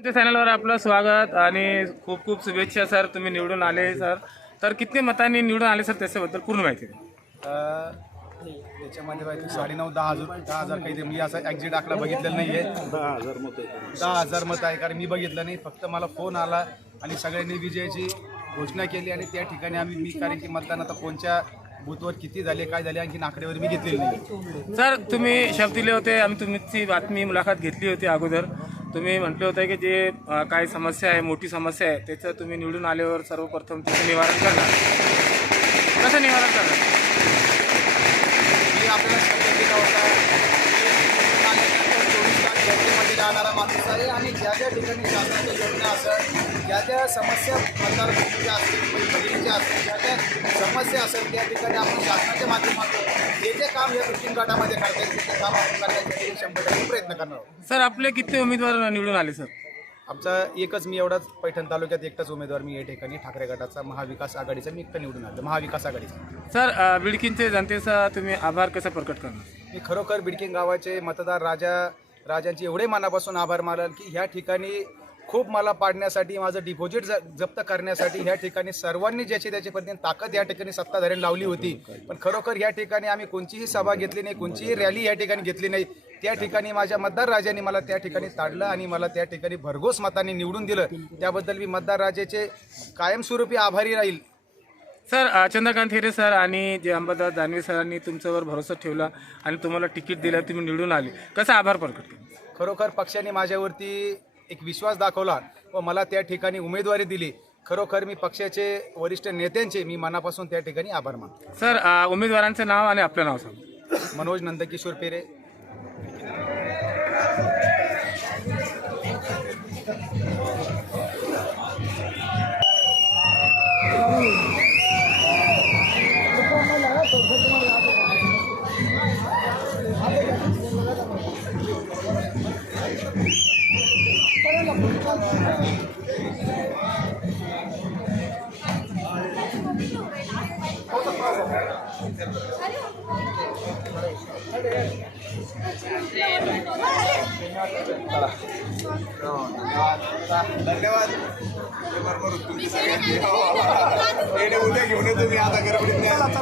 तुमच्या चॅनलवर आपलं स्वागत आणि खूप खूप शुभेच्छा सर. तुम्ही निवडून आले सर. तर किती मतांनी निवडून आले सर त्याच्याबद्दल पूर्ण माहिती द्या. त्याच्यामध्ये माहिती 9,500 काही मी असा एक्झिट आकडा बघितलेला नाहीये. 10,000 मत आहे कारण मी बघितलं नाही. फक्त मला फोन आला आणि सगळ्यांनी विजयाची घोषणा केली आणि त्या ठिकाणी मी कारण की मतदान आता कोणत्या बूथवर किती झाले काय झाले आणखी आकडेवर मी घेतलेली नाही. सर तुम्ही शब्द दिले होते, आम्ही तुमची बातमी मुलाखत घेतली होती अगोदर. तुम्ही म्हटले होते की जे काही समस्या आहे, मोठी समस्या आहे, त्याचं तुम्ही निवडून आल्यावर सर्वप्रथम त्याचं निवारण करणार. कसं निवारण करणार? मी आपल्याला शब्द दिला होता की 24 तास जनतेमध्ये राहणारा माणूस आहे आणि ज्या ज्या ठिकाणी शासनाच्या योजना असेल, ज्या ज्या समस्या मतदारसंघाच्या असतील, बहिणीच्या असतील, ज्या ज्या समस्या असेल त्या ठिकाणी आपण शासनाच्या माध्यमातून जे जे काम या कृत्रिम गटामध्ये करता येईल ते काम आपण करण्यासाठी 100% प्रयत्न करणार आहोत. सर आपले किती उमेदवार निवडून आले सर? आमचा एकच, मी एवढाच पैठण तालुक्यात एकटाच उमेदवार मी या ठिकाणी ठाकरे गटाचा महाविकास आघाडीचा मी एकटा निवडून आलो, महाविकास आघाडीचा. सर बिडकीनचे जनतेचा तुम्ही आभार कसा प्रकट करणार? मी खरोखर बिडकीन गावाचे मतदार राजांचे एवढे मनापासून आभार मानाल की ह्या ठिकाणी खूप मला पाडण्यासाठी, माझं डिपॉझिट जप्त करण्यासाठी ह्या ठिकाणी सर्वांनी ज्याची त्याची पद्धतीने ताकद या ठिकाणी सत्ताधाऱ्यांनी लावली होती. पण खरोखर या ठिकाणी आम्ही कोणतीही सभा घेतली नाही, कोणतीही रॅली या ठिकाणी घेतली नाही. त्या ठिकाणी माझ्या मतदार राजांनी मला त्या ठिकाणी ताडलं आणि मला त्या ठिकाणी भरघोस मतांनी निवडून दिलं. त्याबद्दल मी मतदार राजाचे कायमस्वरूपी आभारी राहील. सर चंद्रकांत हिरे सर आणि जे अंबादास दानवे सरांनी तुमच्यावर भरोसा ठेवला आणि तुम्हाला तिकीट दिलं, तुम्ही निवडून आले, कसा आभार प्रकट केला? खरोखर पक्षाने माझ्यावरती एक विश्वास दाखवला व मला त्या ठिकाणी उमेदवारी दिली. खरोखर मी पक्षाचे वरिष्ठ नेत्यांचे मी मनापासून त्या ठिकाणी आभार मानतो. सर उमेदवारांचं नाव आणि आपलं नाव सांगा. मनोज नंदकिशोर पेरे. धन्यवाद. उद्या घेऊन येतो मी आता गडबडीत. रस्ता